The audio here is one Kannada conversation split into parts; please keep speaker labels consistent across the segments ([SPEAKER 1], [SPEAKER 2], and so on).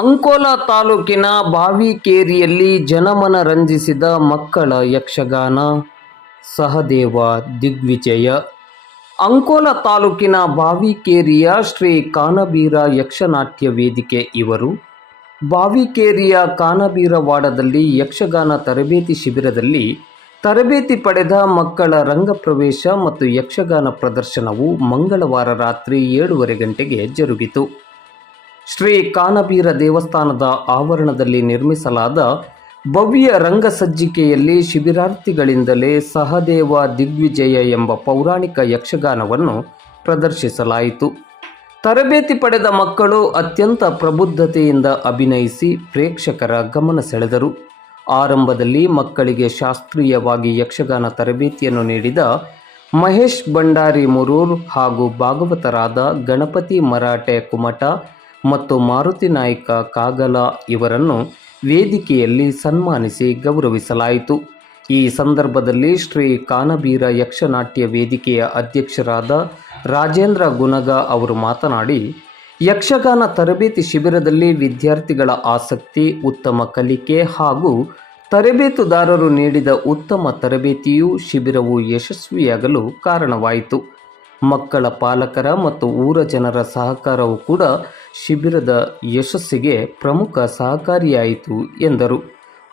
[SPEAKER 1] ಅಂಕೋಲ ತಾಲೂಕಿನ ಬಾವಿಕೇರಿಯಲ್ಲಿ ಜನಮನ ರಂಜಿಸಿದ ಮಕ್ಕಳ ಯಕ್ಷಗಾನ ಸಹದೇವ ದಿಗ್ವಿಜಯ. ಅಂಕೋಲ ತಾಲೂಕಿನ ಬಾವಿಕೇರಿಯ ಶ್ರೀ ಕಾನಬೀರ ಯಕ್ಷನಾಟ್ಯ ವೇದಿಕೆ ಇವರು. ಬಾವಿಕೇರಿಯ ಕಾನಬೀರವಾಡದಲ್ಲಿ ಯಕ್ಷಗಾನ ತರಬೇತಿ ಶಿಬಿರದಲ್ಲಿ ತರಬೇತಿ ಪಡೆದ ಮಕ್ಕಳ ರಂಗಪ್ರವೇಶ ಮತ್ತು ಯಕ್ಷಗಾನ ಪ್ರದರ್ಶನವು ಮಂಗಳವಾರ ರಾತ್ರಿ ಏಳೂವರೆ ಗಂಟೆಗೆ ಜರುಗಿತು. ಶ್ರೀ ಕಾನಬೀರ ದೇವಸ್ಥಾನದ ಆವರಣದಲ್ಲಿ ನಿರ್ಮಿಸಲಾದ ಭವ್ಯ ರಂಗಸಜ್ಜಿಕೆಯಲ್ಲಿ ಶಿಬಿರಾರ್ಥಿಗಳಿಂದಲೇ ಸಹದೇವ ದಿಗ್ವಿಜಯ ಎಂಬ ಪೌರಾಣಿಕ ಯಕ್ಷಗಾನವನ್ನು ಪ್ರದರ್ಶಿಸಲಾಯಿತು. ತರಬೇತಿ ಪಡೆದ ಮಕ್ಕಳು ಅತ್ಯಂತ ಪ್ರಬುದ್ಧತೆಯಿಂದ ಅಭಿನಯಿಸಿ ಪ್ರೇಕ್ಷಕರ ಗಮನ ಸೆಳೆದರು. ಆರಂಭದಲ್ಲಿ ಮಕ್ಕಳಿಗೆ ಶಾಸ್ತ್ರೀಯವಾಗಿ ಯಕ್ಷಗಾನ ತರಬೇತಿಯನ್ನು ನೀಡಿದ ಮಹೇಶ್ ಭಂಡಾರಿ ಮುರೂರ್ ಹಾಗೂ ಭಾಗವತರಾದ ಗಣಪತಿ ಮರಾಠೆ ಕುಮಟ ಮತ್ತು ಮಾರುತಿ ನಾಯ್ಕ ಕಾಗಲ ಇವರನ್ನು ವೇದಿಕೆಯಲ್ಲಿ ಸನ್ಮಾನಿಸಿ ಗೌರವಿಸಲಾಯಿತು. ಈ ಸಂದರ್ಭದಲ್ಲಿ ಶ್ರೀ ಕಾನಬೀರ ಯಕ್ಷನಾಟ್ಯ ವೇದಿಕೆಯ ಅಧ್ಯಕ್ಷರಾದ ರಾಜೇಂದ್ರ ಗುನಗ ಅವರು ಮಾತನಾಡಿ, ಯಕ್ಷಗಾನ ತರಬೇತಿ ಶಿಬಿರದಲ್ಲಿ ವಿದ್ಯಾರ್ಥಿಗಳ ಆಸಕ್ತಿ, ಉತ್ತಮ ಕಲಿಕೆ ಹಾಗೂ ತರಬೇತುದಾರರು ನೀಡಿದ ಉತ್ತಮ ತರಬೇತಿಯು ಶಿಬಿರವು ಯಶಸ್ವಿಯಾಗಲು ಕಾರಣವಾಯಿತು. ಮಕ್ಕಳ ಪಾಲಕರ ಮತ್ತು ಊರ ಜನರ ಸಹಕಾರವು ಕೂಡ ಶಿಬಿರದ ಯಶಸ್ಸಿಗೆ ಪ್ರಮುಖ ಸಹಕಾರಿಯಾಯಿತು ಎಂದರು.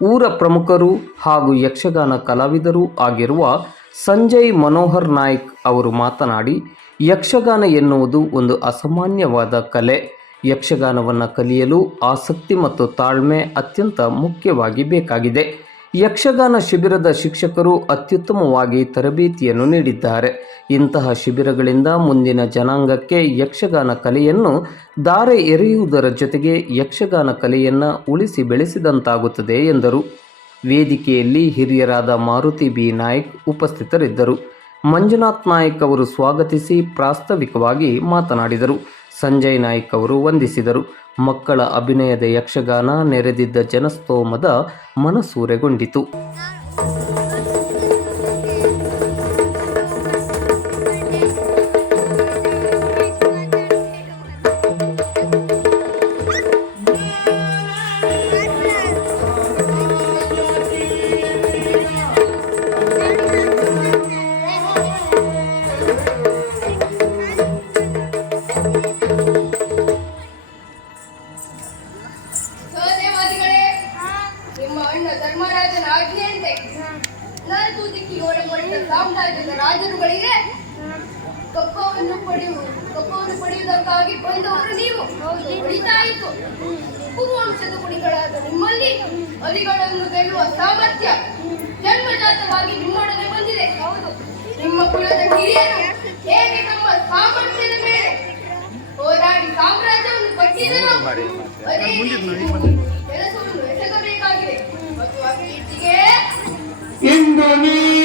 [SPEAKER 1] ಊರ ಪ್ರಮುಖರು ಹಾಗೂ ಯಕ್ಷಗಾನ ಕಲಾವಿದರು ಆಗಿರುವ ಸಂಜಯ್ ಮನೋಹರ್ ನಾಯ್ಕ್ ಅವರು ಮಾತನಾಡಿ, ಯಕ್ಷಗಾನ ಎನ್ನುವುದು ಒಂದು ಅಸಾಮಾನ್ಯವಾದ ಕಲೆ. ಯಕ್ಷಗಾನವನ್ನು ಕಲಿಯಲು ಆಸಕ್ತಿ ಮತ್ತು ತಾಳ್ಮೆ ಅತ್ಯಂತ ಮುಖ್ಯವಾಗಿ ಬೇಕಾಗಿದೆ. ಯಕ್ಷಗಾನ ಶಿಬಿರದ ಶಿಕ್ಷಕರು ಅತ್ಯುತ್ತಮವಾಗಿ ತರಬೇತಿಯನ್ನು ನೀಡಿದ್ದಾರೆ. ಇಂತಹ ಶಿಬಿರಗಳಿಂದ ಮುಂದಿನ ಜನಾಂಗಕ್ಕೆ ಯಕ್ಷಗಾನ ಕಲೆಯನ್ನು ದಾರೆ ಎರೆಯುವುದರ ಜೊತೆಗೆ ಯಕ್ಷಗಾನ ಕಲೆಯನ್ನು ಉಳಿಸಿ ಬೆಳೆಸಿದಂತಾಗುತ್ತದೆ ಎಂದರು. ವೇದಿಕೆಯಲ್ಲಿ ಹಿರಿಯರಾದ ಮಾರುತಿ ಬಿ. ನಾಯ್ಕ್ ಉಪಸ್ಥಿತರಿದ್ದರು. ಮಂಜುನಾಥ್ ನಾಯಕ್ ಅವರು ಸ್ವಾಗತಿಸಿ ಪ್ರಾಸ್ತಾವಿಕವಾಗಿ ಮಾತನಾಡಿದರು. ಸಂಜಯ್ ನಾಯ್ಕ್ ಅವರು ವಂದಿಸಿದರು. ಮಕ್ಕಳ ಅಭಿನಯದ ಯಕ್ಷಗಾನ ನೆರೆದಿದ್ದ ಜನಸ್ತೋಮದ ಮನಸೂರೆಗೊಂಡಿತು.
[SPEAKER 2] ನಾಲ್ಕು ದಿಕ್ಕಿಗೋಡೆ ಮಾಡಿದ ಸಾಮ್ರಾಜ್ಯದ ರಾಜರುಗಳಿಗೆ ಕಪ್ಪವನ್ನು ಪಡೆಯುವ ಕಪ್ಪವನ್ನು ಪಡೆಯುವುದಕ್ಕಾಗಿ ಬಂದವರು ನೀವು. ಹೊಡಿತಾಯಿತು ಕುರುವಂಶದ ಕುಡಿಗಳಾದ ನಿಮ್ಮಲ್ಲಿ ಅಲಿಗಳನ್ನು ಗೆಲ್ಲುವ ಸಾಮರ್ಥ್ಯ ಜನ್ಮಜಾತವಾಗಿ ನಿಮ್ಮೊಡನೆ ಬಂದಿದೆ. ಹೌದು ನಿಮ್ಮ ಕುಲದ ಹಿರಿಯರು ಹೇಗೆ ತಮ್ಮ ಸಾಮರ್ಥ್ಯದ ಮೇಲೆ ಹೋರಾಡಿ ಸಾಮ್ರಾಜ್ಯವನ್ನು ಕಟ್ಟಿದರು? ಅದೇ ಕೆಲಸವನ್ನು ಎಸಗಬೇಕಾಗಿದೆ. ಮತ್ತು ಅಭಿವೃದ್ಧಿಗೆ
[SPEAKER 3] in the name